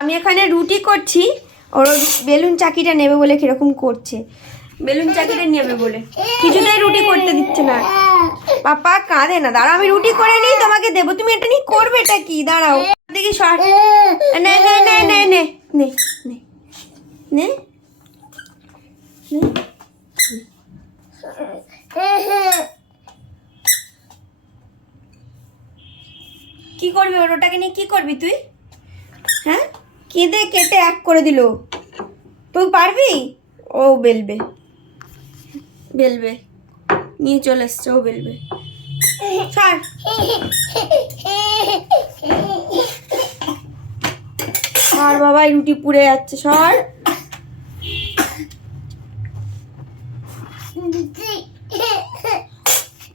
আমি এখানে রুটি করছি, ওর বেলুন চাকিটা নেবে বলে কিরকম করছে, বেলুন চাকিটা নেবে বলে কিছুতেই রুটি করতে দিচ্ছে না। পাপা কাঁদে না, দাঁড়াও আমি রুটি করে নিই তোমাকে দেবো, তুমি এটা নিয়ে করবে এটা কি, দাঁড়াও দেখি শর্ট নে নে নে নে নে নে নে নে কি করবি ওটাকে নিয়ে, কি করবি তুই? হ্যাঁ কেঁদে কেটে এক করে দিল, তুই পারবি? ও বেলবে বেলবে, নিয়ে চলে এসছে, ও বেলবে। ছাড়, আর বাবা রুটি পুড়ে যাচ্ছে, সর।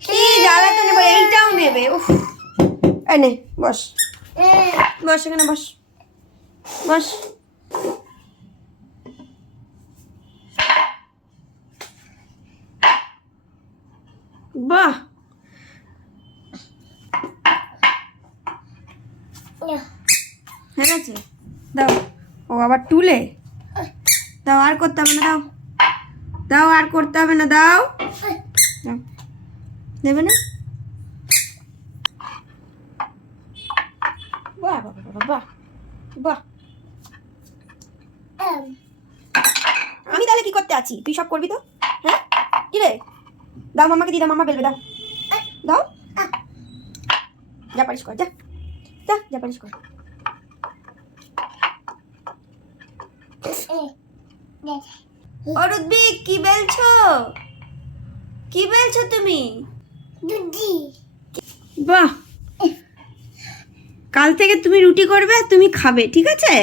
কি জ্বালাতে নেবে, এইটাও নেবে। উফ, নে বস বস এখানে বস বস। বাহ, হয়ে গেছে, দাও। ও আবার তুলে দাও, আর করতে হবে না, দাও দাও, আর করতে হবে না, দাও দাও, দেবে না? বাহ বাহ বাহ বাহ বাহ। আমি তাহলে কি করতে আছি, তুই সব করবি তো? হ্যাঁ কি রে, দাও মামাকে দিয়ে দাও, মামা বেলবে, দাও দাও, যা পারিস কর, যা যা যা পারিস কর। অরুদ্বিক কি বেলছো, কি বেলছো তুমি? বাহ, কাল থেকে তুমি রুটি করবে আর তুমি খাবে, ঠিক আছে?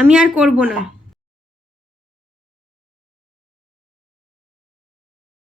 আমি আর করব না।